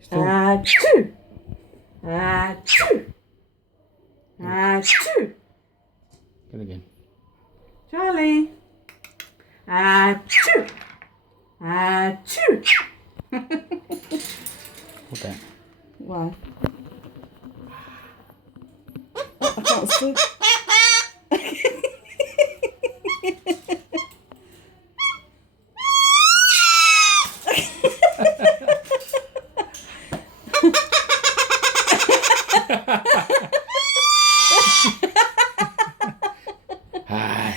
Still... Achoo! Achoo! Achoo! Good again. Charlie! Achoo! Achoo! Hold that. Why? Oh, I can't see. Ah.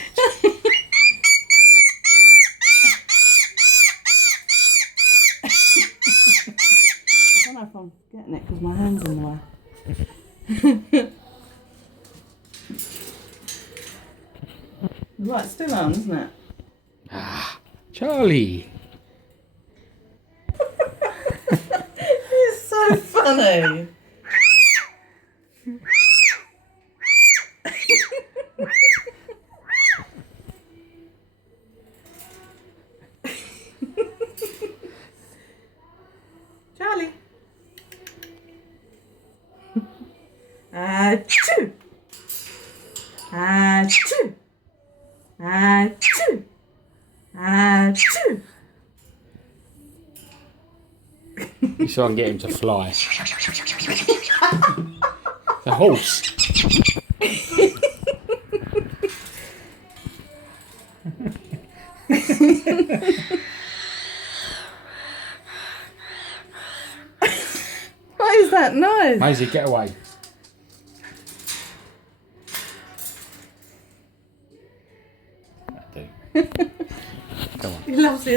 I don't know if I'm getting it because my hand's in the way. The light's still on, isn't it? Ah. Charlie. It's so funny. Charlie. Achoo! Achoo! Achoo! Achoo! You try and get him to fly. The horse. What is that noise? Maisie, get away. That'll do. Come on. He loves the